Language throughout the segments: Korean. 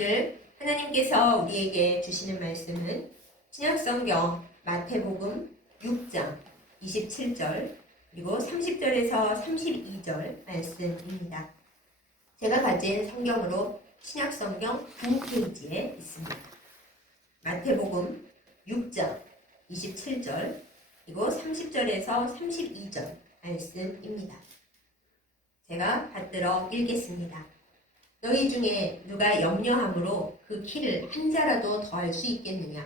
오늘 하나님께서 우리에게 주시는 말씀은 신약성경 마태복음 6장 27절 그리고 30절에서 32절 말씀입니다. 제가 가진 성경으로 신약성경 9페이지에 있습니다. 마태복음 6장 27절 그리고 30절에서 32절 말씀입니다. 제가 받들어 읽겠습니다. 너희 중에 누가 염려함으로 그 키를 한 자라도 더할 수 있겠느냐?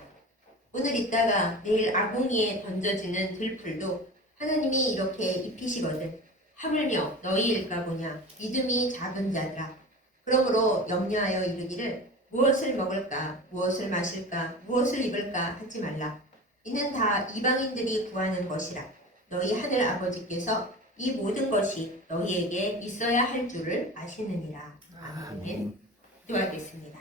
오늘 있다가 내일 아궁이에 던져지는 들풀도 하나님이 이렇게 입히시거든. 하물며 너희일까 보냐? 믿음이 작은 자들아. 그러므로 염려하여 이르기를 무엇을 먹을까? 무엇을 마실까? 무엇을 입을까? 하지 말라. 이는 다 이방인들이 구하는 것이라. 너희 하늘 아버지께서 이 모든 것이 너희에게 있어야 할 줄을 아시느니라. 아멘. 기도하겠습니다.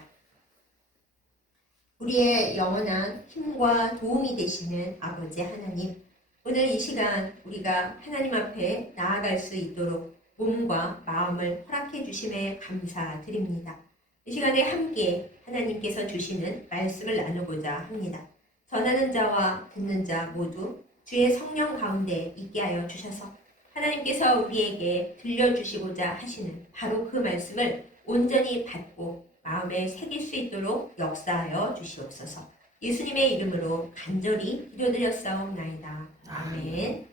우리의 영원한 힘과 도움이 되시는 아버지 하나님, 오늘 이 시간 우리가 하나님 앞에 나아갈 수 있도록 몸과 마음을 허락해 주심에 감사드립니다. 이 시간에 함께 하나님께서 주시는 말씀을 나누고자 합니다. 전하는 자와 듣는 자 모두 주의 성령 가운데 있게 하여 주셔서 하나님께서 우리에게 들려주시고자 하시는 바로 그 말씀을 온전히 받고 마음에 새길 수 있도록 역사하여 주시옵소서. 예수님의 이름으로 간절히 기도드렸사옵나이다. 아멘.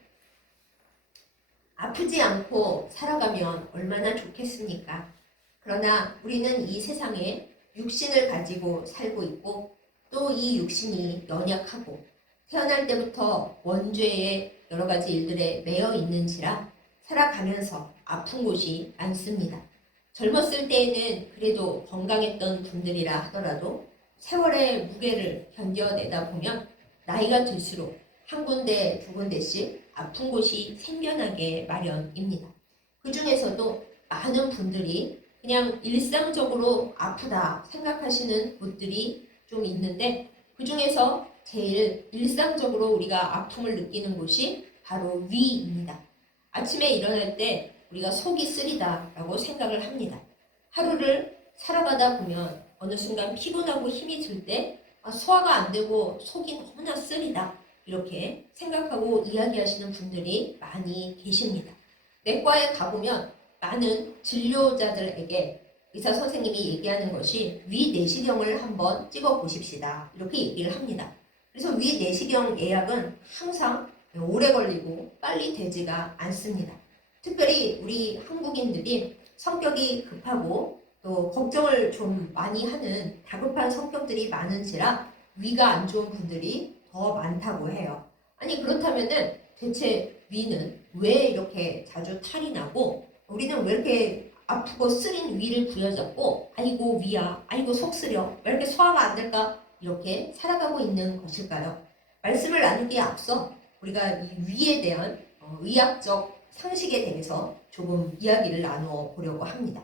아프지 않고 살아가면 얼마나 좋겠습니까? 그러나 우리는 이 세상에 육신을 가지고 살고 있고 또 이 육신이 연약하고 태어날 때부터 원죄의 여러 가지 일들에 매여 있는지라 살아가면서 아픈 곳이 많습니다. 젊었을 때에는 그래도 건강했던 분들이라 하더라도 세월의 무게를 견뎌내다 보면 나이가 들수록 한 군데 두 군데씩 아픈 곳이 생겨나게 마련입니다. 그 중에서도 많은 분들이 그냥 일상적으로 아프다 생각하시는 곳들이 좀 있는데 그 중에서 제일 일상적으로 우리가 아픔을 느끼는 곳이 바로 위입니다. 아침에 일어날 때 우리가 속이 쓰리다 라고 생각을 합니다. 하루를 살아가다 보면 어느 순간 피곤하고 힘이 들 때 소화가 안 되고 속이 너무나 쓰리다 이렇게 생각하고 이야기하시는 분들이 많이 계십니다. 내과에 가보면 많은 진료자들에게 의사 선생님이 얘기하는 것이 위 내시경을 한번 찍어 보십시다 이렇게 얘기를 합니다. 그래서 위 내시경 예약은 항상 오래 걸리고 빨리 되지가 않습니다. 특별히 우리 한국인들이 성격이 급하고 또 걱정을 좀 많이 하는 다급한 성격들이 많은지라 위가 안 좋은 분들이 더 많다고 해요. 아니 그렇다면은 대체 위는 왜 이렇게 자주 탈이 나고 우리는 왜 이렇게 아프고 쓰린 위를 부여잡고 아이고 위야, 아이고 속 쓰려, 왜 이렇게 소화가 안 될까 이렇게 살아가고 있는 것일까요? 말씀을 나누기에 앞서 우리가 이 위에 대한 의학적 상식에 대해서 조금 이야기를 나누어 보려고 합니다.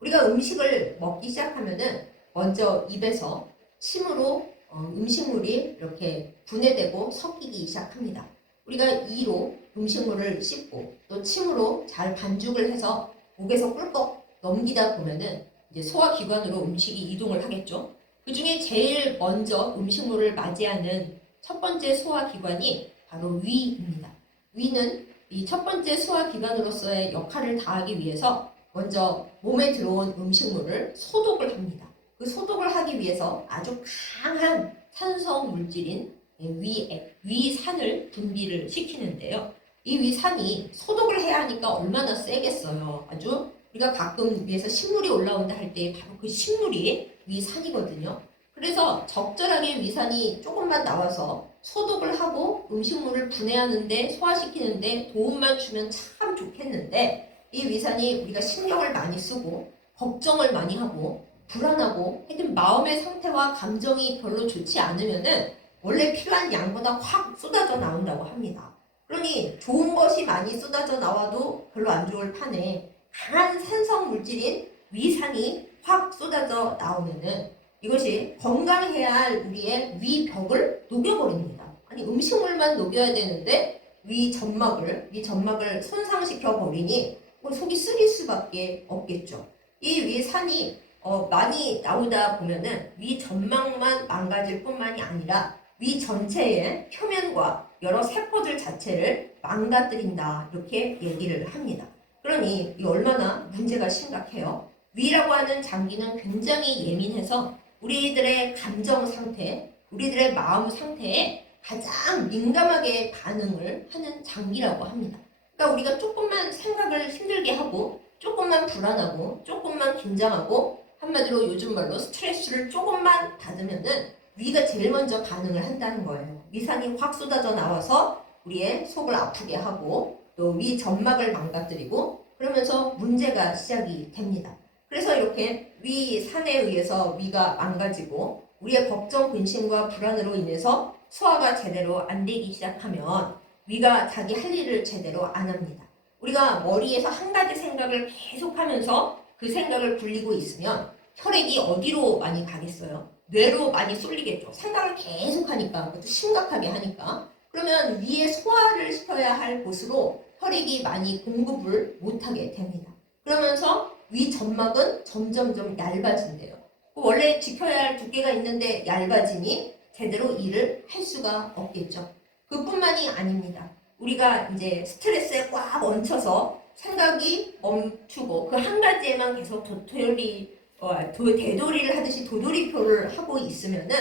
우리가 음식을 먹기 시작하면은 먼저 입에서 침으로 음식물이 이렇게 분해되고 섞이기 시작합니다. 우리가 이로 음식물을 씹고 또 침으로 잘 반죽을 해서 목에서 꿀꺽 넘기다 보면은 이제 소화기관으로 음식이 이동을 하겠죠. 그 중에 제일 먼저 음식물을 맞이하는 첫 번째 소화기관이 바로 위입니다. 위는 이 첫 번째 소화기관으로서의 역할을 다하기 위해서 먼저 몸에 들어온 음식물을 소독을 합니다. 그 소독을 하기 위해서 아주 강한 산성 물질인 위산을 분비를 시키는데요. 이 위산이 소독을 해야 하니까 얼마나 세겠어요. 아주 우리가 가끔 위에서 식물이 올라온다 할 때 바로 그 식물이 위산이거든요. 그래서 적절하게 위산이 조금만 나와서 소독을 하고 음식물을 분해하는데 소화시키는데 도움만 주면 참 좋겠는데 이 위산이 우리가 신경을 많이 쓰고 걱정을 많이 하고 불안하고 하여튼 마음의 상태와 감정이 별로 좋지 않으면은 원래 필요한 양보다 확 쏟아져 나온다고 합니다. 그러니 좋은 것이 많이 쏟아져 나와도 별로 안 좋을 판에 강한 산성 물질인 위산이 확 쏟아져 나오면은 이것이 건강해야 할 우리의 위벽을 녹여버립니다. 아니 음식물만 녹여야 되는데 위 점막을 손상시켜 버리니 속이 쓰릴 수밖에 없겠죠. 이 위산이 많이 나오다 보면은 위 점막만 망가질 뿐만이 아니라 위 전체의 표면과 여러 세포들 자체를 망가뜨린다 이렇게 얘기를 합니다. 그러니 이 얼마나 문제가 심각해요. 위라고 하는 장기는 굉장히 예민해서 우리들의 감정 상태, 우리들의 마음 상태에 가장 민감하게 반응을 하는 장기라고 합니다. 그러니까 우리가 조금만 생각을 힘들게 하고 조금만 불안하고 조금만 긴장하고 한마디로 요즘 말로 스트레스를 조금만 받으면은 위가 제일 먼저 반응을 한다는 거예요. 위산이 확 쏟아져 나와서 우리의 속을 아프게 하고 또 위 점막을 망가뜨리고 그러면서 문제가 시작이 됩니다. 그래서 이렇게 위산에 의해서 위가 망가지고 우리의 걱정, 근심과 불안으로 인해서 소화가 제대로 안 되기 시작하면 위가 자기 할 일을 제대로 안 합니다. 우리가 머리에서 한 가지 생각을 계속하면서 그 생각을 굴리고 있으면 혈액이 어디로 많이 가겠어요? 뇌로 많이 쏠리겠죠. 생각을 계속하니까, 그것도 심각하게 하니까. 그러면 위에 소화를 시켜야 할 곳으로 혈액이 많이 공급을 못하게 됩니다. 그러면서 위 점막은 점점점 얇아진대요. 원래 지켜야 할 두께가 있는데 얇아지니 제대로 일을 할 수가 없겠죠. 그뿐만이 아닙니다. 우리가 이제 스트레스에 꽉 얹혀서 생각이 멈추고 그 한 가지에만 계속 되돌이를 하듯이 도돌이표를 하고 있으면은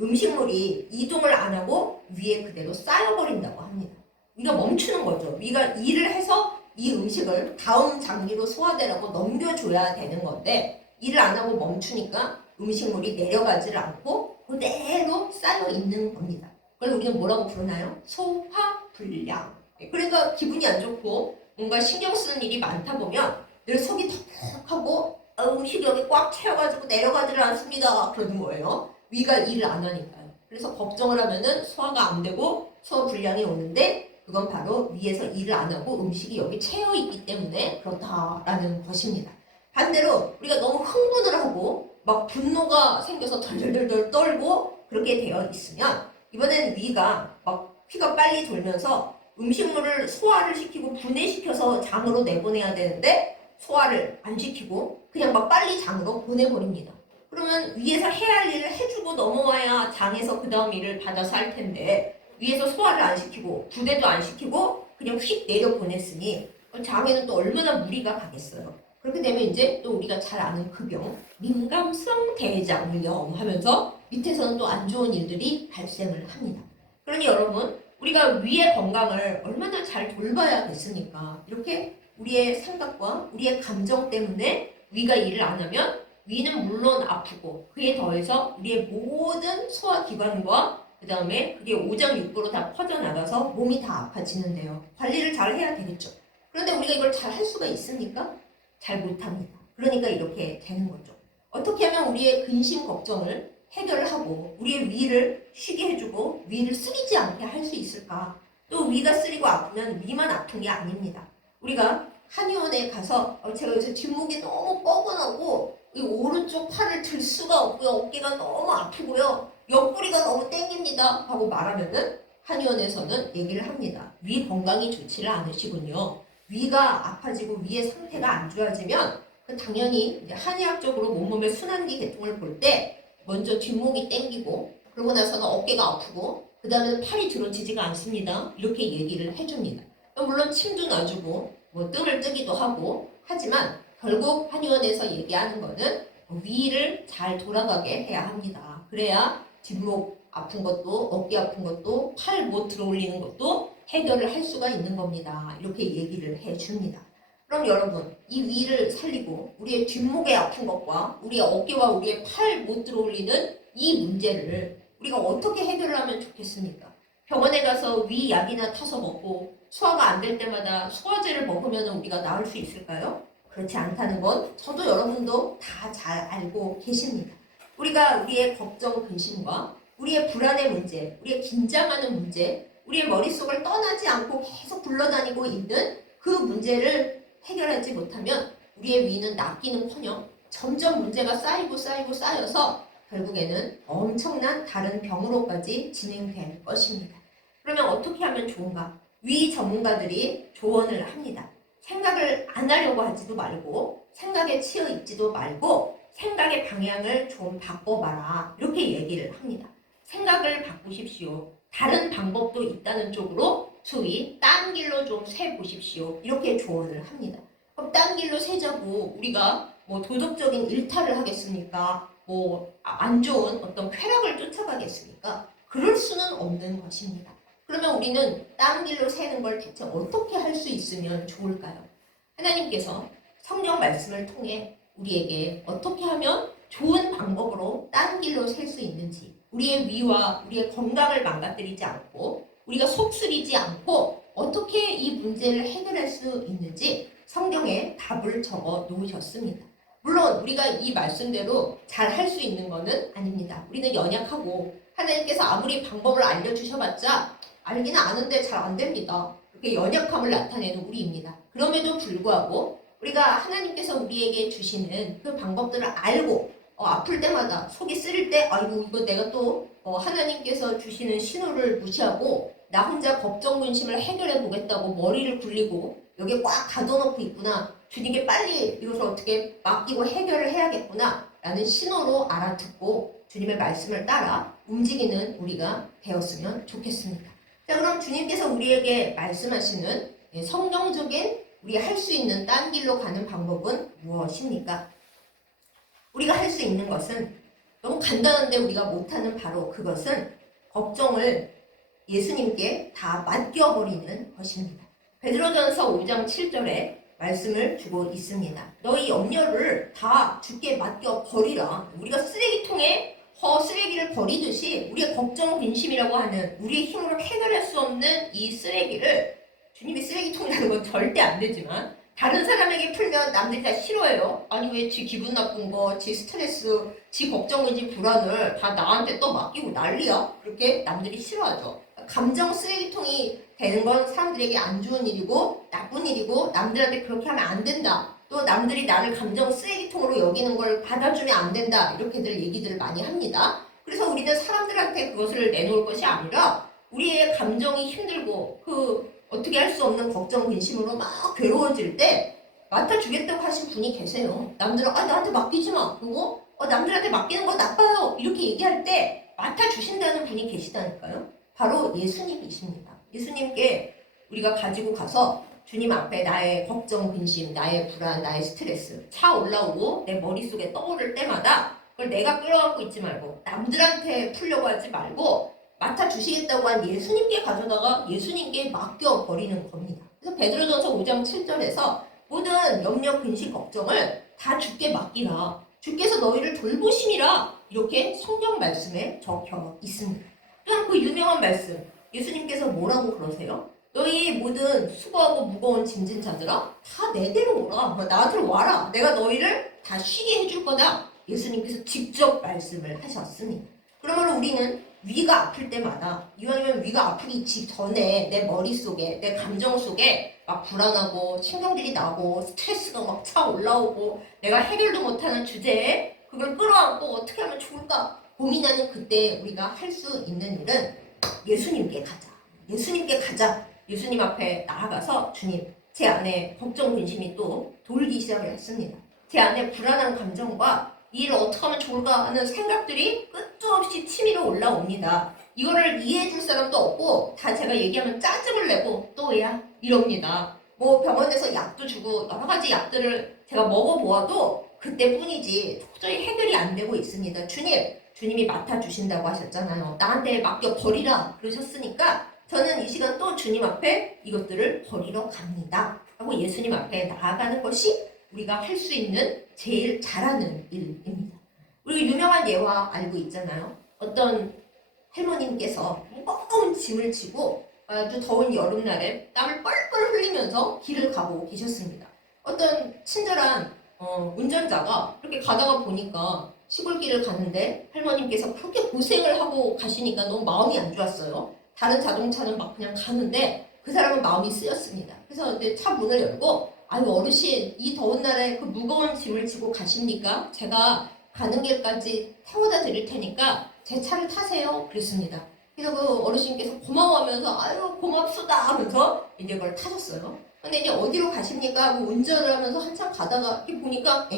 음식물이 이동을 안 하고 위에 그대로 쌓여버린다고 합니다. 우리가 멈추는 거죠. 위가 일을 해서 이 음식을 다음 장기로 소화되라고 넘겨줘야 되는 건데 일을 안 하고 멈추니까 음식물이 내려가지를 않고 그대로 쌓여 있는 겁니다. 그걸 우리는 뭐라고 부르나요? 소화불량. 그러니까 기분이 안 좋고 뭔가 신경 쓰는 일이 많다 보면 늘 속이 턱턱하고 음식이 여기 꽉 채워가지고 내려가지를 않습니다. 그러는 거예요. 위가 일을 안 하니까요. 그래서 걱정을 하면은 소화가 안 되고 소화불량이 오는데 그건 바로 위에서 일을 안 하고 음식이 여기 채워 있기 때문에 그렇다라는 것입니다. 반대로 우리가 너무 흥분을 하고 막 분노가 생겨서 덜덜덜 떨고 그렇게 되어 있으면 이번엔 위가 막 피가 빨리 돌면서 음식물을 소화를 시키고 분해시켜서 장으로 내보내야 되는데 소화를 안 시키고 그냥 막 빨리 장으로 보내버립니다. 그러면 위에서 해야 할 일을 해주고 넘어와야 장에서 그 다음 일을 받아서 할 텐데 위에서 소화를 안 시키고 부대도 안 시키고 그냥 휙 내려보냈으니 장에는 또 얼마나 무리가 가겠어요. 그렇게 되면 이제 또 우리가 잘 아는 그 병, 민감성 대장염 하면서 밑에서는 또 안 좋은 일들이 발생을 합니다. 그러니 여러분, 우리가 위의 건강을 얼마나 잘 돌봐야겠습니까? 이렇게 우리의 생각과 우리의 감정 때문에 위가 일을 안 하면 위는 물론 아프고 그에 더해서 우리의 모든 소화기관과 그 다음에 그게 오장육부로 다 퍼져나가서 몸이 다 아파지는데요. 관리를 잘 해야 되겠죠. 그런데 우리가 이걸 잘 할 수가 있습니까? 잘 못합니다. 그러니까 이렇게 되는 거죠. 어떻게 하면 우리의 근심 걱정을 해결을 하고 우리의 위를 쉬게 해주고 위를 쓰리지 않게 할 수 있을까? 또 위가 쓰리고 아프면 위만 아픈 게 아닙니다. 우리가 한의원에 가서 제가 요새 뒷목이 너무 뻐근하고 이 오른쪽 팔을 들 수가 없고요. 어깨가 너무 아프고요. 옆구리가 너무 땡깁니다 하고 말하면은 한의원에서는 얘기를 합니다. 위 건강이 좋지를 않으시군요. 위가 아파지고 위의 상태가 안 좋아지면 당연히 한의학적으로 온몸의 순환기 계통을 볼 때 먼저 뒷목이 땡기고 그러고 나서는 어깨가 아프고 그 다음에는 팔이 들어지지가 않습니다. 이렇게 얘기를 해줍니다. 물론 침도 놔주고 뭐 뜸을 뜨기도 하고 하지만 결국 한의원에서 얘기하는 거는 위를 잘 돌아가게 해야 합니다. 그래야 뒷목 아픈 것도 어깨 아픈 것도 팔 못 들어올리는 것도 해결을 할 수가 있는 겁니다. 이렇게 얘기를 해줍니다. 그럼 여러분, 이 위를 살리고 우리의 뒷목에 아픈 것과 우리의 어깨와 우리의 팔 못 들어올리는 이 문제를 우리가 어떻게 해결을 하면 좋겠습니까? 병원에 가서 위 약이나 타서 먹고 소화가 안 될 때마다 소화제를 먹으면 우리가 나을 수 있을까요? 그렇지 않다는 건 저도 여러분도 다 잘 알고 계십니다. 우리가 우리의 걱정, 근심과 우리의 불안의 문제, 우리의 긴장하는 문제, 우리의 머릿속을 떠나지 않고 계속 굴러다니고 있는 그 문제를 해결하지 못하면 우리의 위는 낫기는커녕 점점 문제가 쌓여서 결국에는 엄청난 다른 병으로까지 진행될 것입니다. 그러면 어떻게 하면 좋은가? 위 전문가들이 조언을 합니다. 생각을 안 하려고 하지도 말고 생각에 치여 있지도 말고 생각의 방향을 좀 바꿔봐라. 이렇게 얘기를 합니다. 생각을 바꾸십시오. 다른 방법도 있다는 쪽으로 소위 딴 길로 좀 세보십시오. 이렇게 조언을 합니다. 그럼 딴 길로 세자고 우리가 뭐 도덕적인 일탈을 하겠습니까? 뭐 안 좋은 어떤 쾌락을 쫓아가겠습니까? 그럴 수는 없는 것입니다. 그러면 우리는 딴 길로 새는 걸 대체 어떻게 할 수 있으면 좋을까요? 하나님께서 성경 말씀을 통해 우리에게 어떻게 하면 좋은 방법으로 딴 길로 셀 수 있는지, 우리의 위와 우리의 건강을 망가뜨리지 않고 우리가 속쓰리지 않고 어떻게 이 문제를 해결할 수 있는지 성경에 답을 적어 놓으셨습니다. 물론 우리가 이 말씀대로 잘 할 수 있는 것은 아닙니다. 우리는 연약하고 하나님께서 아무리 방법을 알려주셔봤자 알기는 아는데 잘 안 됩니다. 그렇게 연약함을 나타내는 우리입니다. 그럼에도 불구하고 우리가 하나님께서 우리에게 주시는 그 방법들을 알고 아플 때마다 속이 쓰릴 때 아이고 이거 내가 또 하나님께서 주시는 신호를 무시하고 나 혼자 걱정 근심을 해결해 보겠다고 머리를 굴리고 여기에 꽉 가둬놓고 있구나. 주님께 빨리 이것을 어떻게 맡기고 해결을 해야겠구나 라는 신호로 알아듣고 주님의 말씀을 따라 움직이는 우리가 되었으면 좋겠습니다. 자, 그럼 주님께서 우리에게 말씀하시는 성경적인 우리 할 수 있는 딴 길로 가는 방법은 무엇입니까? 우리가 할 수 있는 것은 너무 간단한데 우리가 못하는 바로 그것은 걱정을 예수님께 다 맡겨버리는 것입니다. 베드로전서 5장 7절에 말씀을 주고 있습니다. 너희 염려를 다 주께 맡겨버리라. 우리가 쓰레기통에 쓰레기를 버리듯이 우리의 걱정, 근심이라고 하는 우리의 힘으로 해결할 수 없는 이 쓰레기를 주님이 쓰레기통이라는 건 절대 안 되지만 다른 사람에게 풀면 남들이 다 싫어해요. 아니 왜 지 기분 나쁜 거, 지 스트레스, 지 걱정, 근심, 불안을 다 나한테 또 맡기고 난리야? 그렇게 남들이 싫어하죠. 감정 쓰레기통이 되는 건 사람들에게 안 좋은 일이고 나쁜 일이고 남들한테 그렇게 하면 안 된다. 또 남들이 나를 감정 쓰레기통으로 여기는 걸 받아주면 안 된다. 이렇게들 얘기들을 많이 합니다. 그래서 우리는 사람들한테 그것을 내놓을 것이 아니라 우리의 감정이 힘들고 어떻게 할 수 없는 걱정, 근심으로 막 괴로워질 때 맡아주겠다고 하신 분이 계세요. 남들은 나한테 맡기지 마. 그리고 남들한테 맡기는 거 나빠요. 이렇게 얘기할 때 맡아주신다는 분이 계시다니까요. 바로 예수님이십니다. 예수님께 우리가 가지고 가서 주님 앞에 나의 걱정, 근심, 나의 불안, 나의 스트레스 차 올라오고 내 머릿속에 떠오를 때마다 그걸 내가 끌어안고 있지 말고 남들한테 풀려고 하지 말고 맡아주시겠다고 한 예수님께 가져다가 예수님께 맡겨버리는 겁니다. 그래서 베드로전서 5장 7절에서 모든 염려, 근심, 걱정을 다 주께 맡기라. 주께서 너희를 돌보심이라. 이렇게 성경 말씀에 적혀 있습니다. 또한 그 유명한 말씀, 예수님께서 뭐라고 그러세요? 너희 모든 수고하고 무거운 짐진 자들아 다 내게로 오라. 나한테로 와라. 내가 너희를 다 쉬게 해줄 거다. 예수님께서 직접 말씀을 하셨습니다. 그러므로 우리는 위가 아플 때마다 이왕이면 위가 아프기 직전에 내 머릿속에 내 감정 속에 막 불안하고 신경질이 나고 스트레스가 막 차 올라오고 내가 해결도 못하는 주제에 그걸 끌어안고 어떻게 하면 좋을까 고민하는 그때 우리가 할 수 있는 일은 예수님께 가자. 예수님께 가자. 예수님 앞에 나아가서 주님, 제 안에 걱정, 근심이 또 돌기 시작을 했습니다. 제 안에 불안한 감정과 이 일을 어떻게 하면 좋을까 하는 생각들이 끝도 없이 치밀어 올라옵니다. 이거를 이해해 줄 사람도 없고 다 제가 얘기하면 짜증을 내고 또야 이럽니다. 뭐 병원에서 약도 주고 여러 가지 약들을 제가 먹어보아도 그때뿐이지 도저히 해결이 안 되고 있습니다. 주님이 맡아주신다고 하셨잖아요. 나한테 맡겨버리라 그러셨으니까 저는 이 시간 또 주님 앞에 이것들을 버리러 갑니다. 하고 예수님 앞에 나아가는 것이 우리가 할 수 있는 제일 잘하는 일입니다. 우리 유명한 예화 알고 있잖아요. 어떤 할머님께서 무거운 짐을 지고 아주 더운 여름날에 땀을 뻘뻘 흘리면서 길을 가고 계셨습니다. 어떤 친절한 운전자가 그렇게 가다가 보니까 시골길을 가는데 할머님께서 그렇게 고생을 하고 가시니까 너무 마음이 안 좋았어요. 다른 자동차는 막 그냥 가는데 그 사람은 마음이 쓰였습니다. 그래서 이제 차 문을 열고 아유 어르신 이 더운 날에 그 무거운 짐을 지고 가십니까? 제가 가는 길까지 태워다 드릴 테니까 제 차를 타세요. 그랬습니다. 그래서 그 어르신께서 고마워하면서 아유 고맙소다 하면서 이제 그걸 타셨어요. 근데 이제 어디로 가십니까? 하고 운전을 하면서 한참 가다가 이렇게 보니까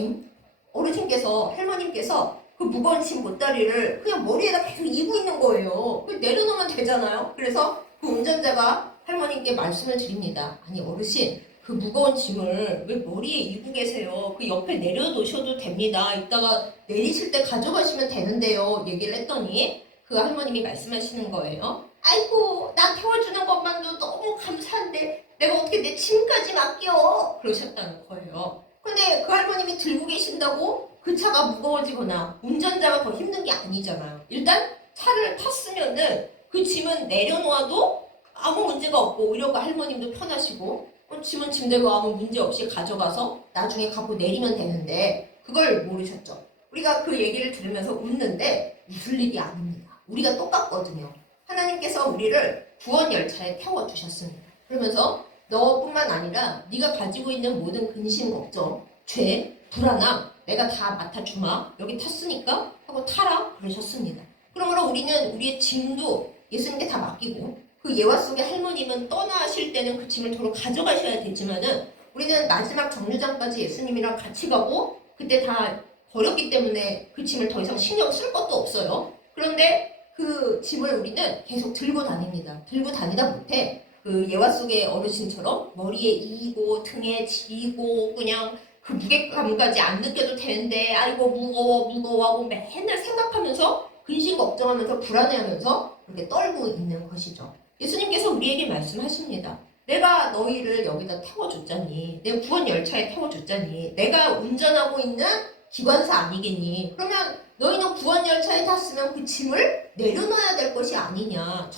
어르신께서, 할머님께서 그 무거운 짐 보따리를 그냥 머리에다 계속 이고 있는 거예요. 내려놓으면 되잖아요. 그래서 그 운전자가 할머님께 말씀을 드립니다. 아니 어르신, 그 무거운 짐을 왜 머리에 이고 계세요? 그 옆에 내려놓으셔도 됩니다. 이따가 내리실 때 가져가시면 되는데요. 얘기를 했더니 그 할머님이 말씀하시는 거예요. 아이고, 나 태워주는 것만도 너무 감사한데 내가 어떻게 내 짐까지 맡겨? 그러셨다는 거예요. 근데 그 할머님이 들고 계신다고 그 차가 무거워지거나 운전자가 더 힘든 게 아니잖아요. 일단 차를 탔으면은 그 짐은 내려놓아도 아무 문제가 없고 오히려 그 할머님도 편하시고 짐은 짐대로 아무 문제 없이 가져가서 나중에 갖고 내리면 되는데 그걸 모르셨죠. 우리가 그 얘기를 들으면서 웃는데 웃을 일이 아닙니다. 우리가 똑같거든요. 하나님께서 우리를 구원 열차에 태워주셨습니다. 그러면서 너뿐만 아니라 네가 가지고 있는 모든 근심, 걱정, 죄, 불안함 내가 다 맡아주마. 여기 탔으니까 하고 타라 그러셨습니다. 그러므로 우리는 우리의 짐도 예수님께 다 맡기고 그 예화 속의 할머님은 떠나실 때는 그 짐을 도로 가져가셔야 되지만은 우리는 마지막 정류장까지 예수님이랑 같이 가고 그때 다 버렸기 때문에 그 짐을 더 이상 신경 쓸 것도 없어요. 그런데 그 짐을 우리는 계속 들고 다닙니다. 들고 다니다 못해 그 예화 속의 어르신처럼 머리에 이고 등에 지고 그냥 그 무게감까지 안 느껴도 되는데 아이고 무거워 하고 맨날 생각하면서 근심 걱정하면서 불안해하면서 그렇게 떨고 있는 것이죠. 예수님께서 우리에게 말씀하십니다. 내가 너희를 여기다 태워줬잖니. 내 구원 열차에 태워줬잖니. 내가 운전하고 있는 기관사 아니겠니? 그러면 너희는 구원 열차에 탔으면 그 짐을 내려놔야 될 것이 아니냐.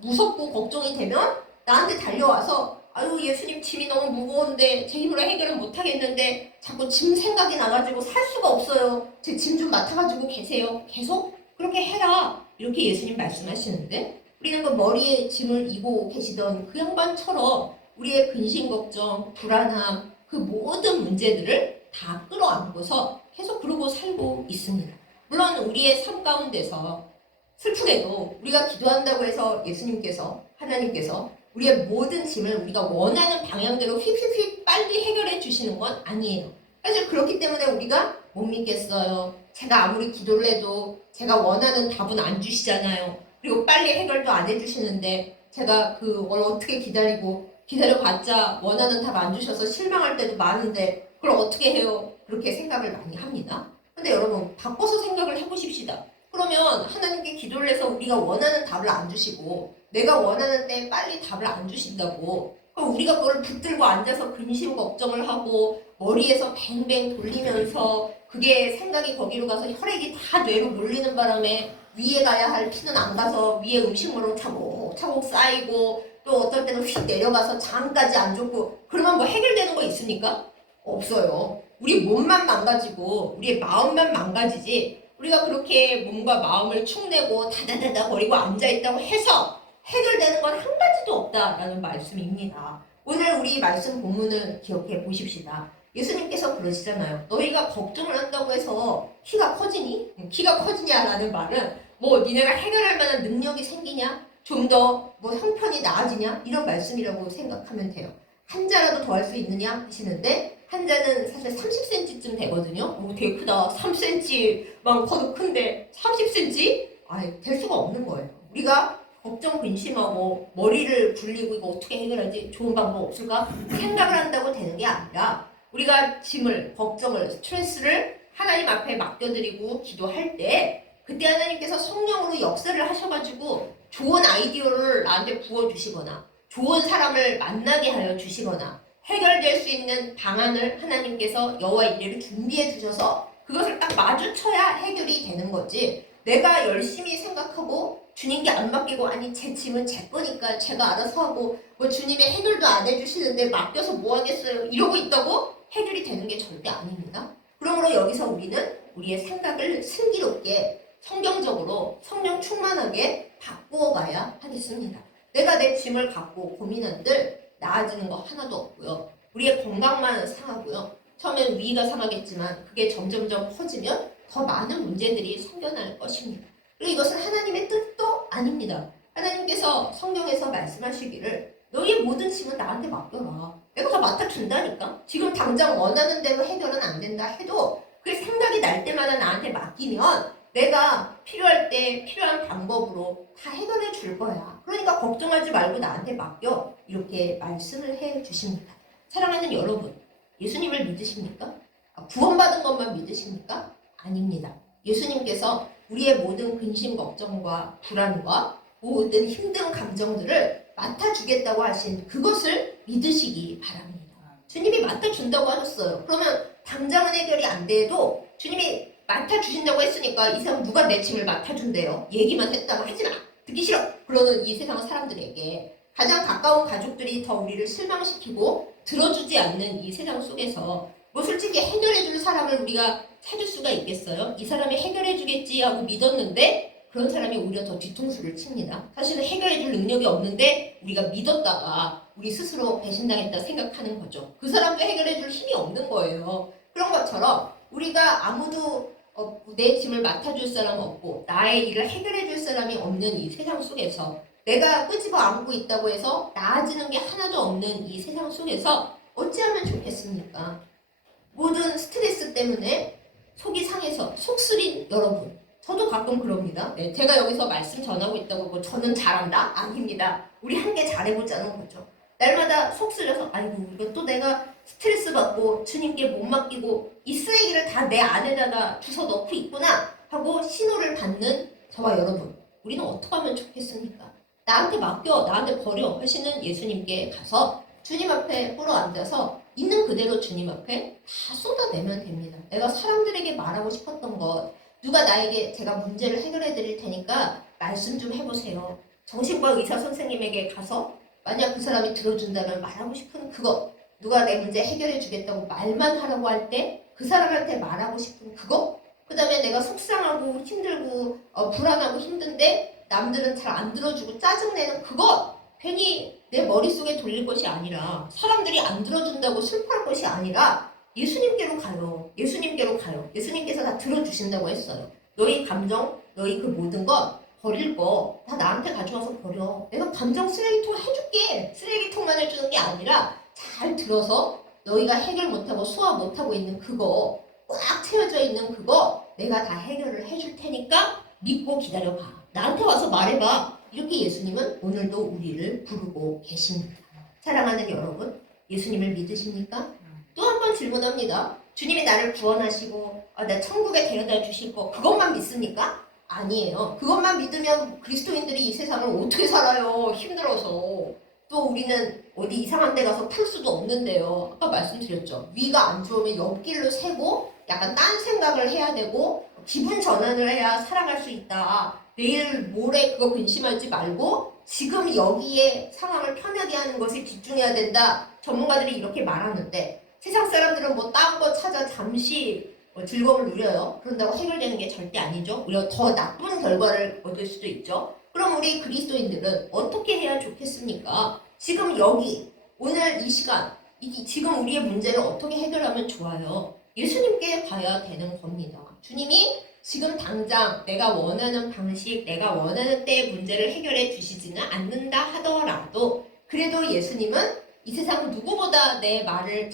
무섭고 걱정이 되면 나한테 달려와서 아유 예수님 짐이 너무 무거운데 제 힘으로 해결은 못하겠는데 자꾸 짐 생각이 나가지고 살 수가 없어요. 제 짐 좀 맡아가지고 계세요. 계속 그렇게 해라. 이렇게 예수님 말씀하시는데 우리는 그 머리에 짐을 이고 계시던 그 양반처럼 우리의 근심 걱정, 불안함 그 모든 문제들을 다 끌어안고서 계속 그러고 살고 있습니다. 물론 우리의 삶 가운데서 슬프게도 우리가 기도한다고 해서 예수님께서 하나님께서 우리의 모든 짐을 우리가 원하는 방향대로 휙휙휙 빨리 해결해 주시는 건 아니에요. 사실 그렇기 때문에 우리가 못 믿겠어요. 제가 아무리 기도를 해도 제가 원하는 답은 안 주시잖아요. 그리고 빨리 해결도 안 해주시는데 제가 그걸 어떻게 기다려봤자 원하는 답 안 주셔서 실망할 때도 많은데 그걸 어떻게 해요? 그렇게 생각을 많이 합니다. 근데 여러분 바꿔서 생각을 해보십시다. 그러면 하나님께 기도를 해서 우리가 원하는 답을 안 주시고 내가 원하는 때 빨리 답을 안 주신다고 그럼 우리가 그걸 붙들고 앉아서 근심 걱정을 하고 머리에서 뱅뱅 돌리면서 그게 생각이 거기로 가서 혈액이 다 뇌로 몰리는 바람에 위에 가야 할 피는 안 가서 위에 음식물로 차곡차곡 쌓이고 또 어떨 때는 휙 내려가서 장까지 안 좋고 그러면 뭐 해결되는 거 있습니까? 없어요. 우리 몸만 망가지고 우리의 마음만 망가지지 우리가 그렇게 몸과 마음을 축내고 다다다다 거리고 앉아있다고 해서 해결되는 건 한 가지도 없다라는 말씀입니다. 오늘 우리 말씀 본문을 기억해 보십시다. 예수님께서 그러시잖아요. 너희가 걱정을 한다고 해서 키가 커지니? 키가 커지냐라는 말은 뭐 니네가 해결할 만한 능력이 생기냐? 좀 더 뭐 형편이 나아지냐? 이런 말씀이라고 생각하면 돼요. 한 자라도 더 할 수 있느냐 하시는데 한 자는 사실 30cm쯤 되거든요. 오, 되게 크다. 3cm만 커도 큰데 30cm? 될 수가 없는 거예요. 우리가 걱정 근심하고 머리를 굴리고 이거 어떻게 해결하지? 좋은 방법 없을까? 생각을 한다고 되는 게 아니라 우리가 짐을, 걱정을, 스트레스를 하나님 앞에 맡겨드리고 기도할 때 그때 하나님께서 성령으로 역사를 하셔가지고 좋은 아이디어를 나한테 부어주시거나 좋은 사람을 만나게 하여 주시거나 해결될 수 있는 방안을 하나님께서 여호와 이레를 준비해 주셔서 그것을 딱 마주쳐야 해결이 되는 거지 내가 열심히 생각하고 주님께 안 맡기고 아니 제 짐은 제 거니까 제가 알아서 하고 뭐 주님이 해결도 안 해주시는데 맡겨서 뭐 하겠어요 이러고 있다고 해결이 되는 게 절대 아닙니다. 그러므로 여기서 우리는 우리의 생각을 슬기롭게 성경적으로 성령 충만하게 바꾸어 가야 하겠습니다. 내가 내 짐을 갖고 고민한들 나아지는 거 하나도 없고요. 우리의 건강만 상하고요. 처음엔 위가 상하겠지만 그게 점점점 커지면 더 많은 문제들이 생겨날 것입니다. 그리고 이것은 하나님의 뜻도 아닙니다. 하나님께서 성경에서 말씀하시기를 너희의 모든 짐은 나한테 맡겨라. 내가 다 맡아준다니까. 지금 당장 원하는 대로 해결은 안 된다 해도 그 생각이 날 때마다 나한테 맡기면 내가 필요할 때 필요한 방법으로 다 해결해 줄 거야. 그러니까 걱정하지 말고 나한테 맡겨. 이렇게 말씀을 해 주십니다. 사랑하는 여러분, 예수님을 믿으십니까? 구원받은 것만 믿으십니까? 아닙니다. 예수님께서 우리의 모든 근심, 걱정과 불안과 모든 힘든 감정들을 맡아주겠다고 하신 그것을 믿으시기 바랍니다. 주님이 맡아준다고 하셨어요. 그러면 당장은 해결이 안 돼도 주님이 맡아주신다고 했으니까 이 세상 누가 내 짐을 맡아준대요. 얘기만 했다고 하지 마. 듣기 싫어. 그러는 이 세상 사람들에게 가장 가까운 가족들이 더 우리를 실망시키고 들어주지 않는 이 세상 속에서 뭐 솔직히 해결해줄 사람을 우리가 찾을 수가 있겠어요? 이 사람이 해결해주겠지 하고 믿었는데 그런 사람이 오히려 더 뒤통수를 칩니다. 사실은 해결해줄 능력이 없는데 우리가 믿었다가 우리 스스로 배신당했다 생각하는 거죠. 그 사람도 해결해줄 힘이 없는 거예요. 그런 것처럼 우리가 아무도 내 짐을 맡아줄 사람 없고 나의 일을 해결해줄 사람이 없는 이 세상 속에서 내가 끄집어 안고 있다고 해서 나아지는 게 하나도 없는 이 세상 속에서 어찌하면 좋겠습니까? 모든 스트레스 때문에 속이 상해서 속쓰린 여러분, 저도 가끔 그럽니다. 네, 제가 여기서 말씀 전하고 있다고 뭐 저는 잘한다? 아닙니다. 우리 함께 잘해보자는 거죠. 날마다 속 쓰려서 아이고 이거 또 내가 스트레스 받고 주님께 못 맡기고 이 쓰레기를 다 내 안에다가 주워 넣고 있구나 하고 신호를 받는 저와 여러분, 우리는 어떻게 하면 좋겠습니까? 나한테 맡겨, 나한테 버려 하시는 예수님께 가서 주님 앞에 꿇어 앉아서 있는 그대로 주님 앞에 다 쏟아내면 됩니다. 내가 사람들에게 말하고 싶었던 것, 누가 나에게 제가 문제를 해결해 드릴 테니까 말씀 좀 해보세요. 정신과 의사 선생님에게 가서 만약 그 사람이 들어준다면 말하고 싶은 그것, 누가 내 문제 해결해 주겠다고 말만 하라고 할 때 그 사람한테 말하고 싶은 그것, 그 다음에 내가 속상하고 힘들고 불안하고 힘든데 남들은 잘 안 들어주고 짜증내는 그것, 괜히 내 머릿속에 돌릴 것이 아니라 사람들이 안 들어준다고 슬퍼할 것이 아니라 예수님께로 가요. 예수님께로 가요. 예수님께서 다 들어주신다고 했어요. 너희 감정, 너희 그 모든 것 버릴 거 다 나한테 가져와서 버려. 내가 감정 쓰레기통 해줄게. 쓰레기통만 해주는 게 아니라 잘 들어서 너희가 해결 못하고 소화 못하고 있는 그거, 꽉 채워져 있는 그거 내가 다 해결을 해줄 테니까 믿고 기다려봐. 나한테 와서 말해봐. 이렇게 예수님은 오늘도 우리를 부르고 계십니다. 사랑하는 여러분, 예수님을 믿으십니까? 또 한 번 질문합니다. 주님이 나를 구원하시고 나 천국에 데려다 주실 거 그것만 믿습니까? 아니에요. 그것만 믿으면 그리스도인들이 이 세상을 어떻게 살아요? 힘들어서. 또 우리는 어디 이상한 데 가서 풀 수도 없는데요. 아까 말씀드렸죠. 위가 안 좋으면 옆길로 새고 약간 딴 생각을 해야 되고 기분 전환을 해야 살아갈 수 있다. 내일 모레 그거 근심하지 말고 지금 여기에 상황을 편하게 하는 것에 집중해야 된다. 전문가들이 이렇게 말하는데 세상 사람들은 뭐 딴 거 찾아 잠시 즐거움을 누려요. 그런다고 해결되는 게 절대 아니죠. 오히려 더 나쁜 결과를 얻을 수도 있죠. 그럼 우리 그리스도인들은 어떻게 해야 좋겠습니까? 지금 여기 오늘 이 시간 지금 우리의 문제를 어떻게 해결하면 좋아요? 예수님께 가야 되는 겁니다. 주님이 지금 당장 내가 원하는 방식, 내가 원하는 때의 문제를 해결해 주시지는 않는다 하더라도 그래도 예수님은 이 세상 누구보다 내 말을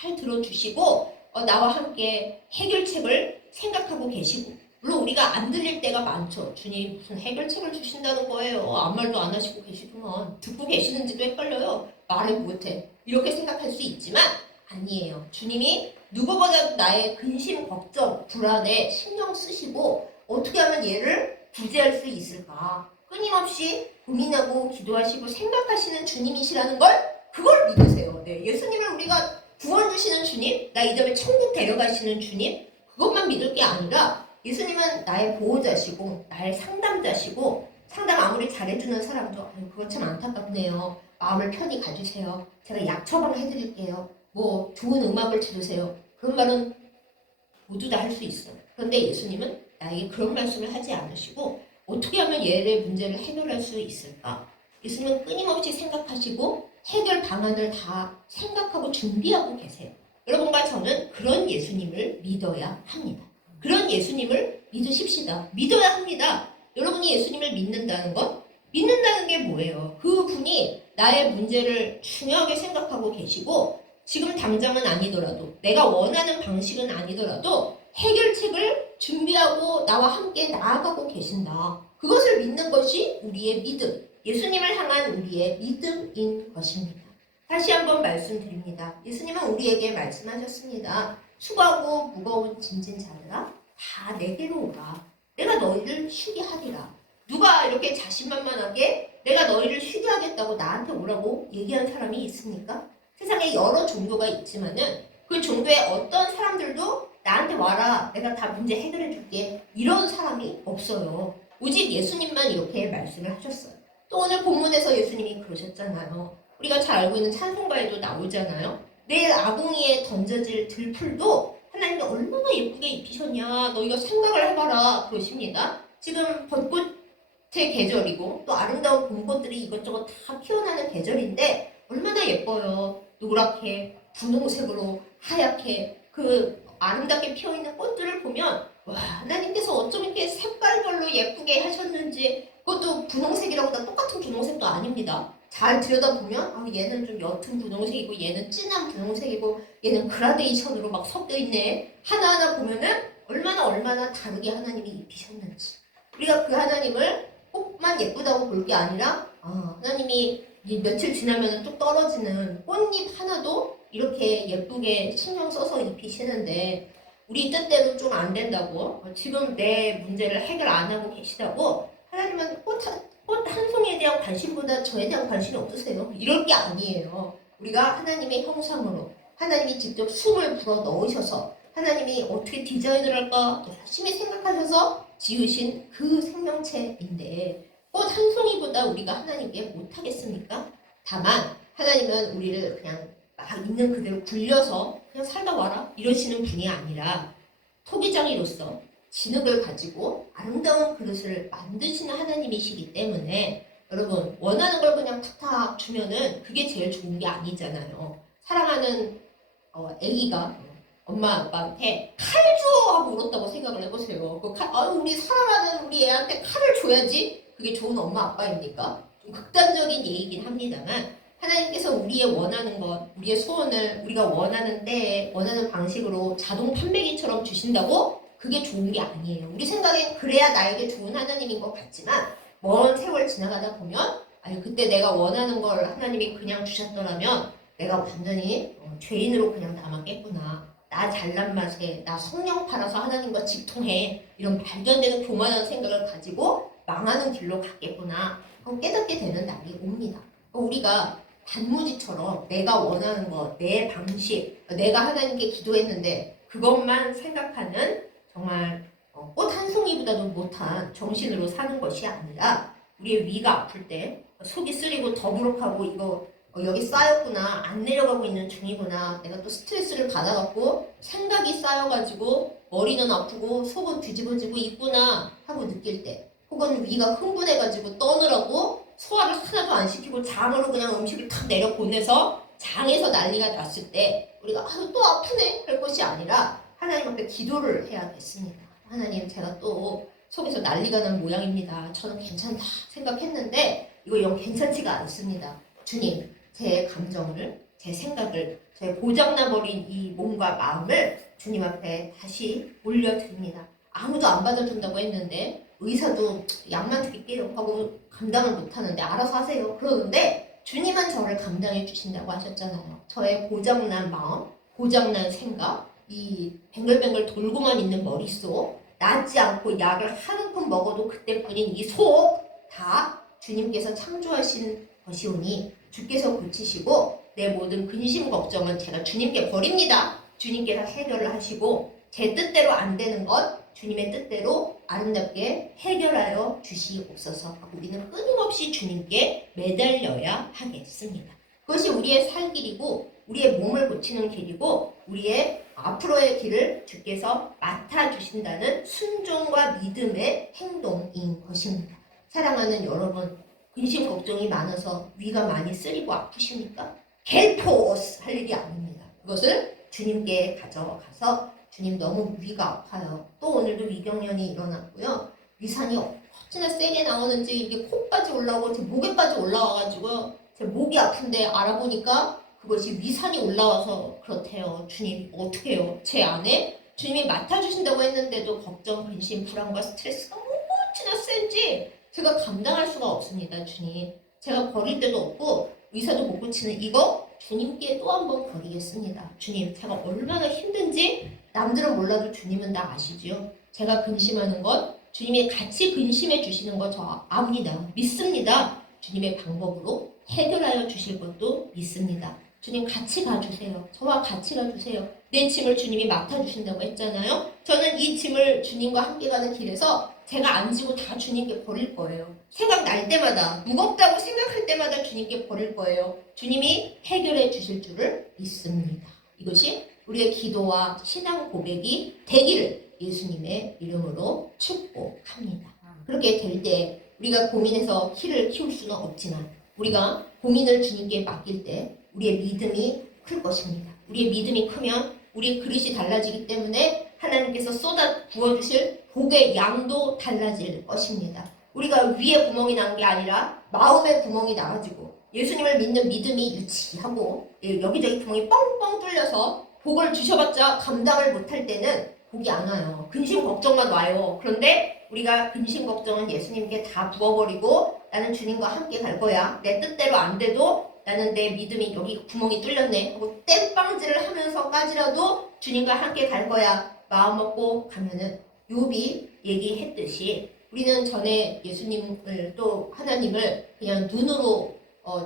잘 들어주시고 나와 함께 해결책을 생각하고 계시고 물론 우리가 안 들릴 때가 많죠. 주님 무슨 해결책을 주신다는 거예요. 아무 말도 안 하시고 계시구만. 듣고 계시는지도 헷갈려요. 말을 못해. 이렇게 생각할 수 있지만 아니에요. 주님이 누구보다 나의 근심, 걱정, 불안에 신경 쓰시고 어떻게 하면 얘를 구제할 수 있을까? 끊임없이 고민하고 기도하시고 생각하시는 주님이시라는 그걸 믿으세요. 네, 예수님을 우리가 구원 주시는 주님, 나 이 점에 천국 데려가시는 주님, 그것만 믿을 게 아니라 예수님은 나의 보호자시고 나의 상담자시고 상담 아무리 잘해주는 사람도 그거 참 안타깝네요. 마음을 편히 가주세요. 제가 약 처방해드릴게요. 뭐 좋은 음악을 들으세요. 그런 말은 모두 다 할 수 있어요. 그런데 예수님은 나에게 그런 말씀을 하지 않으시고 어떻게 하면 얘의 문제를 해결할 수 있을까? 예수님은 끊임없이 생각하시고 해결 방안을 다 생각하고 준비하고 계세요. 여러분과 저는 그런 예수님을 믿어야 합니다. 그런 예수님을 믿으십시다. 믿어야 합니다. 여러분이 예수님을 믿는다는 게 뭐예요? 그 분이 나의 문제를 중요하게 생각하고 계시고 지금 당장은 아니더라도 내가 원하는 방식은 아니더라도 해결책을 준비하고 나와 함께 나아가고 계신다. 그것을 믿는 것이 우리의 믿음, 예수님을 향한 우리의 믿음인 것입니다. 다시 한번 말씀드립니다. 예수님은 우리에게 말씀하셨습니다. 수고하고 무거운 짐진 자들아 다 내게로 오라. 내가 너희를 쉬게 하리라. 누가 이렇게 자신만만하게 내가 너희를 쉬게 하겠다고 나한테 오라고 얘기한 사람이 있습니까? 세상에 여러 종교가 있지만은 그 종교의 어떤 사람들도 나한테 와라. 내가 다 문제 해결해 줄게. 이런 사람이 없어요. 오직 예수님만 이렇게 말씀을 하셨어요. 또 오늘 본문에서 예수님이 그러셨잖아요. 우리가 잘 알고 있는 찬송가에도 나오잖아요. 내일 아궁이에 던져질 들풀도 하나님이 얼마나 예쁘게 입히셨냐. 너희가 생각을 해봐라. 그러십니다. 지금 벚꽃의 계절이고 또 아름다운 봄꽃들이 이것저것 다 피어나는 계절인데 얼마나 예뻐요. 노랗게 분홍색으로 하얗게 그 아름답게 피어있는 꽃들을 보면 와 하나님께서 어쩜 이렇게 색깔별로 예쁘게 하셨는지 그것도 분홍색이라고 다 똑같은 분홍색도 아닙니다. 잘 들여다보면 아, 얘는 좀 옅은 분홍색이고 얘는 진한 분홍색이고 얘는 그라데이션으로 막 섞여 있네. 하나하나 보면은 얼마나 다르게 하나님이 입히셨는지 우리가 그 하나님을 꽃만 예쁘다고 볼 게 아니라 하나님이 며칠 지나면 뚝 떨어지는 꽃잎 하나도 이렇게 예쁘게 신경 써서 입히시는데 우리 뜻대로 좀 안 된다고 지금 내 문제를 해결 안 하고 계시다고 하나님은 꽃 한 송이에 대한 관심보다 저에 대한 관심이 없으세요. 이럴 게 아니에요. 우리가 하나님의 형상으로 하나님이 직접 숨을 불어 넣으셔서 하나님이 어떻게 디자인을 할까 열심히 생각하셔서 지으신 그 생명체인데 꽃 한 송이보다 우리가 하나님께 못하겠습니까? 다만 하나님은 우리를 그냥 막 있는 그대로 굴려서 그냥 살다 와라 이러시는 분이 아니라 토기장이로서 진흙을 가지고 아름다운 그릇을 만드시는 하나님이시기 때문에 여러분 원하는 걸 그냥 탁탁 주면은 그게 제일 좋은 게 아니잖아요. 사랑하는 애기가 엄마 아빠한테 칼 줘 하고 울었다고 생각을 해보세요. 우리 사랑하는 우리 애한테 칼을 줘야지 그게 좋은 엄마 아빠입니까? 좀 극단적인 예이긴 합니다만 하나님께서 우리의 원하는 것, 우리의 소원을 우리가 원하는 때에 원하는 방식으로 자동 판매기처럼 주신다고 그게 좋은 게 아니에요. 우리 생각엔 그래야 나에게 좋은 하나님인 것 같지만 먼 세월 지나가다 보면 아니 그때 내가 원하는 걸 하나님이 그냥 주셨더라면 내가 완전히 죄인으로 그냥 남았겠구나. 나 잘난 맛에 나 성령 팔아서 하나님과 직통해 이런 말도 안 되는 교만한 생각을 가지고 망하는 길로 갔겠구나. 깨닫게 되는 날이 옵니다. 우리가 단무지처럼 내가 원하는 것, 내 방식, 내가 하나님께 기도했는데 그것만 생각하는 정말 꽃 한 송이보다도 못한 정신으로 사는 것이 아니라 우리의 위가 아플 때 속이 쓰리고 더부룩하고 이거 여기 쌓였구나 안 내려가고 있는 중이구나 내가 또 스트레스를 받아갖고 생각이 쌓여가지고 머리는 아프고 속은 뒤집어지고 있구나 하고 느낄 때 혹은 위가 흥분해가지고 떠느라고 소화를 하나도 안 시키고 장으로 그냥 음식을 탁 내려보내서 장에서 난리가 났을 때 우리가 또 아프네 할 것이 아니라 하나님 앞에 기도를 해야겠습니다. 하나님 제가 또 속에서 난리가 난 모양입니다. 저는 괜찮다 생각했는데 이거 영 괜찮지가 않습니다. 주님 제 감정을 제 생각을 제 고장나버린 이 몸과 마음을 주님 앞에 다시 올려드립니다. 아무도 안 받아준다고 했는데 의사도 약만 드릴게요 하고 감당을 못하는데 알아서 하세요. 그러는데 주님은 저를 감당해 주신다고 하셨잖아요. 저의 고장난 마음, 고장난 생각, 이 뱅글뱅글 돌고만 있는 머릿속, 낫지 않고 약을 한 움큼 먹어도 그때뿐인 이 속 다 주님께서 창조하신 것이오니 주께서 고치시고 내 모든 근심 걱정은 제가 주님께 버립니다. 주님께서 해결을 하시고 제 뜻대로 안 되는 것 주님의 뜻대로 아름답게 해결하여 주시옵소서. 우리는 끊임없이 주님께 매달려야 하겠습니다. 그것이 우리의 살 길이고 우리의 몸을 고치는 길이고 우리의 앞으로의 길을 주께서 맡아주신다는 순종과 믿음의 행동인 것입니다. 사랑하는 여러분, 근심 걱정이 많아서 위가 많이 쓰리고 아프십니까? 겔포스 할 일이 아닙니다. 그것을 주님께 가져가서 주님 너무 위가 아파요. 또 오늘도 위경련이 일어났고요. 위산이 어찌나 세게 나오는지 이게 코까지 올라오고 제 목에까지 올라와가지고 제 목이 아픈데 알아보니까 그것이 위산이 올라와서 그렇대요. 주님 어떡해요? 제 안에 주님이 맡아주신다고 했는데도 걱정, 근심, 불안과 스트레스가 무엇이나 센지 제가 감당할 수가 없습니다. 주님. 제가 버릴 데도 없고 의사도 못 고치는 이거 주님께 또 한 번 버리겠습니다. 주님, 제가 얼마나 힘든지 남들은 몰라도 주님은 다 아시죠? 제가 근심하는 것, 주님이 같이 근심해 주시는 거 저 압니다. 믿습니다. 주님의 방법으로 해결하여 주실 것도 믿습니다. 주님 같이 가주세요. 저와 같이 가주세요. 내 짐을 주님이 맡아주신다고 했잖아요. 저는 이 짐을 주님과 함께 가는 길에서 제가 안 지고 다 주님께 버릴 거예요. 생각날 때마다, 무겁다고 생각할 때마다 주님께 버릴 거예요. 주님이 해결해 주실 줄을 믿습니다. 이것이 우리의 기도와 신앙 고백이 되기를 예수님의 이름으로 축복합니다. 그렇게 될 때 우리가 고민해서 키를 키울 수는 없지만 우리가 고민을 주님께 맡길 때 우리의 믿음이 클 것입니다. 우리의 믿음이 크면 우리의 그릇이 달라지기 때문에 하나님께서 쏟아 부어주실 복의 양도 달라질 것입니다. 우리가 위에 구멍이 난 게 아니라 마음의 구멍이 나가지고 예수님을 믿는 믿음이 유치하고 여기저기 구멍이 뻥뻥 뚫려서 복을 주셔봤자 감당을 못할 때는 복이 안 와요. 근심 걱정만 와요. 그런데 우리가 근심 걱정은 예수님께 다 부어버리고 나는 주님과 함께 갈 거야. 내 뜻대로 안 돼도 나는 내 믿음이 여기 구멍이 뚫렸네 하고 땜빵질을 하면서까지라도 주님과 함께 갈 거야. 마음 먹고 가면은 욥이 얘기했듯이 우리는 전에 예수님을 또 하나님을 그냥 눈으로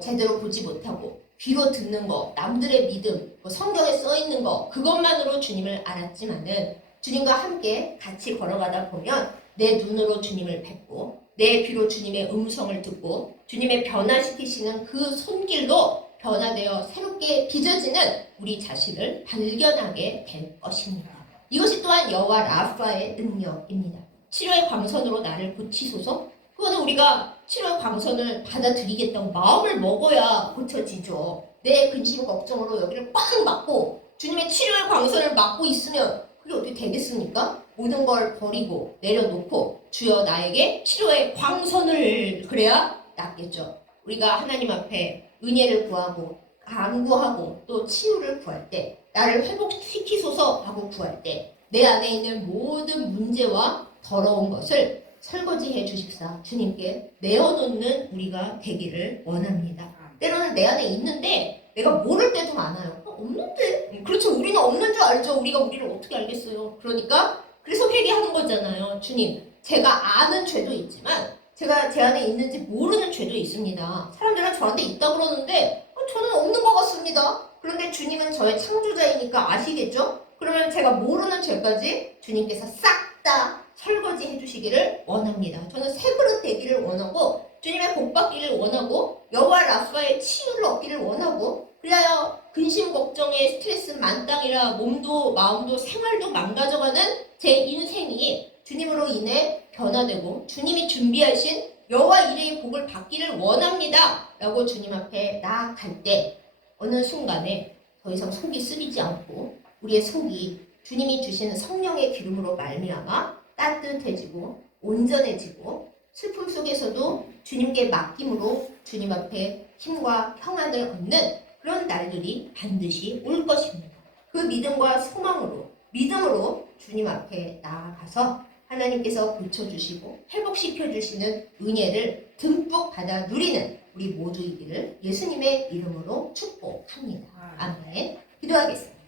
제대로 보지 못하고 귀로 듣는 거, 남들의 믿음, 성경에 써 있는 거 그것만으로 주님을 알았지만은 주님과 함께 같이 걸어가다 보면 내 눈으로 주님을 뵙고 내 귀로 주님의 음성을 듣고 주님의 변화시키시는 그 손길로 변화되어 새롭게 빚어지는 우리 자신을 발견하게 될 것입니다. 이것이 또한 여호와 라파의 능력입니다. 치료의 광선으로 나를 고치소서. 그거는 우리가 치료의 광선을 받아들이겠다고 마음을 먹어야 고쳐지죠. 내 근심 걱정으로 여기를 꽉 막고 주님의 치료의 광선을 막고 있으면 그게 어떻게 되겠습니까? 모든 걸 버리고 내려놓고 주여 나에게 치료의 광선을 그래야 낫겠죠. 우리가 하나님 앞에 은혜를 구하고 간구하고 또 치유를 구할 때 나를 회복시키소서 하고 구할 때 내 안에 있는 모든 문제와 더러운 것을 설거지해 주십사 주님께 내어놓는 우리가 되기를 원합니다. 때로는 내 안에 있는데 내가 모를 때도 많아요. 없는데? 그렇죠. 우리는 없는 줄 알죠. 우리가 우리를 어떻게 알겠어요. 그러니까 그래서 회개하는 거잖아요. 주님, 제가 아는 죄도 있지만 제가 제 안에 있는지 모르는 죄도 있습니다. 사람들은 저한테 있다고 그러는데 저는 없는 것 같습니다. 그런데 주님은 저의 창조자이니까 아시겠죠? 그러면 제가 모르는 죄까지 주님께서 싹 다 설거지 해주시기를 원합니다. 저는 새 그릇 되기를 원하고 주님의 복 받기를 원하고 여호와 라파의 치유를 얻기를 원하고 그래야 근심 걱정에 스트레스 만땅이라 몸도 마음도 생활도 망가져가는 제 인생이 주님으로 인해 변화되고 주님이 준비하신 여호와 이레의 복을 받기를 원합니다 라고 주님 앞에 나아갈 때 어느 순간에 더 이상 속이 쓰리지 않고 우리의 속이 주님이 주시는 성령의 기름으로 말미암아 따뜻해지고 온전해지고 슬픔 속에서도 주님께 맡김으로 주님 앞에 힘과 평안을 얻는 그런 날들이 반드시 올 것입니다. 그 믿음과 소망으로 믿음으로 주님 앞에 나아가서 하나님께서 고쳐주시고 회복시켜주시는 은혜를 듬뿍 받아 누리는 우리 모두이기를 예수님의 이름으로 축복합니다. 아멘. 기도하겠습니다.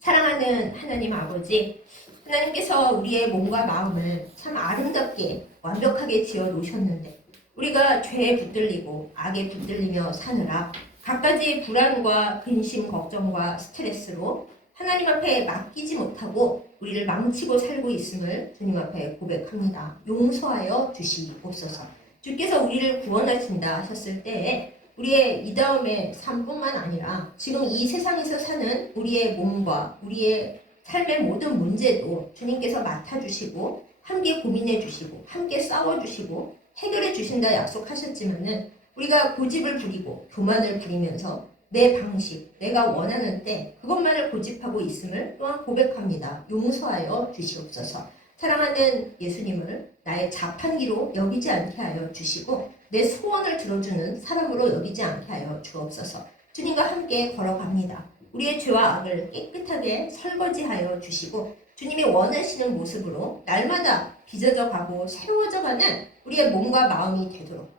사랑하는 하나님 아버지, 하나님께서 우리의 몸과 마음을 참 아름답게 완벽하게 지어 놓으셨는데 우리가 죄에 붙들리고 악에 붙들리며 사느라 갖가지 불안과 근심, 걱정과 스트레스로 하나님 앞에 맡기지 못하고 우리를 망치고 살고 있음을 주님 앞에 고백합니다. 용서하여 주시옵소서. 주께서 우리를 구원하신다 하셨을 때에 우리의 이 다음의 삶뿐만 아니라 지금 이 세상에서 사는 우리의 몸과 우리의 삶의 모든 문제도 주님께서 맡아주시고 함께 고민해 주시고 함께 싸워주시고 해결해 주신다 약속하셨지만은 우리가 고집을 부리고 교만을 부리면서 내 방식, 내가 원하는 때 그것만을 고집하고 있음을 또한 고백합니다. 용서하여 주시옵소서. 사랑하는 예수님을 나의 자판기로 여기지 않게 하여 주시고 내 소원을 들어주는 사람으로 여기지 않게 하여 주옵소서. 주님과 함께 걸어갑니다. 우리의 죄와 악을 깨끗하게 설거지하여 주시고 주님이 원하시는 모습으로 날마다 빚어져 가고 새로워져 가는 우리의 몸과 마음이 되도록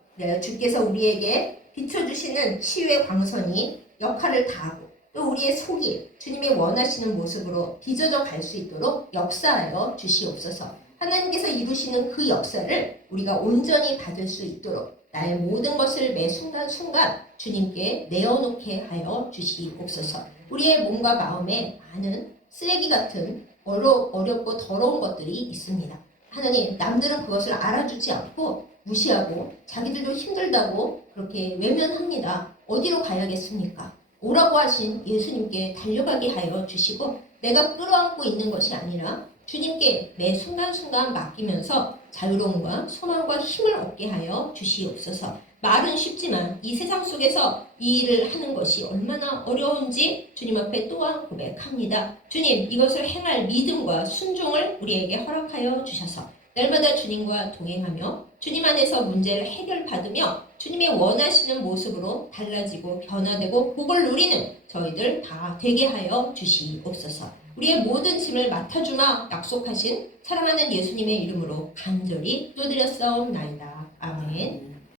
주께서 우리에게 비춰주시는 치유의 광선이 역할을 다하고 또 우리의 속이 주님이 원하시는 모습으로 빚어져 갈 수 있도록 역사하여 주시옵소서. 하나님께서 이루시는 그 역사를 우리가 온전히 받을 수 있도록 나의 모든 것을 매 순간순간 주님께 내어놓게 하여 주시옵소서. 우리의 몸과 마음에 많은 쓰레기 같은 어렵고 더러운 것들이 있습니다. 하나님, 남들은 그것을 알아주지 않고 무시하고 자기들도 힘들다고 그렇게 외면합니다. 어디로 가야겠습니까? 오라고 하신 예수님께 달려가게 하여 주시고 내가 끌어안고 있는 것이 아니라 주님께 매 순간순간 맡기면서 자유로움과 소망과 힘을 얻게 하여 주시옵소서. 말은 쉽지만 이 세상 속에서 이 일을 하는 것이 얼마나 어려운지 주님 앞에 또한 고백합니다. 주님, 이것을 행할 믿음과 순종을 우리에게 허락하여 주셔서 날마다 주님과 동행하며 주님 안에서 문제를 해결받으며 주님의 원하시는 모습으로 달라지고 변화되고 복을 누리는 저희들 다 되게 하여 주시옵소서. 우리의 모든 짐을 맡아주마 약속하신 사랑하는 예수님의 이름으로 간절히 기도드렸사옵나이다. 아멘.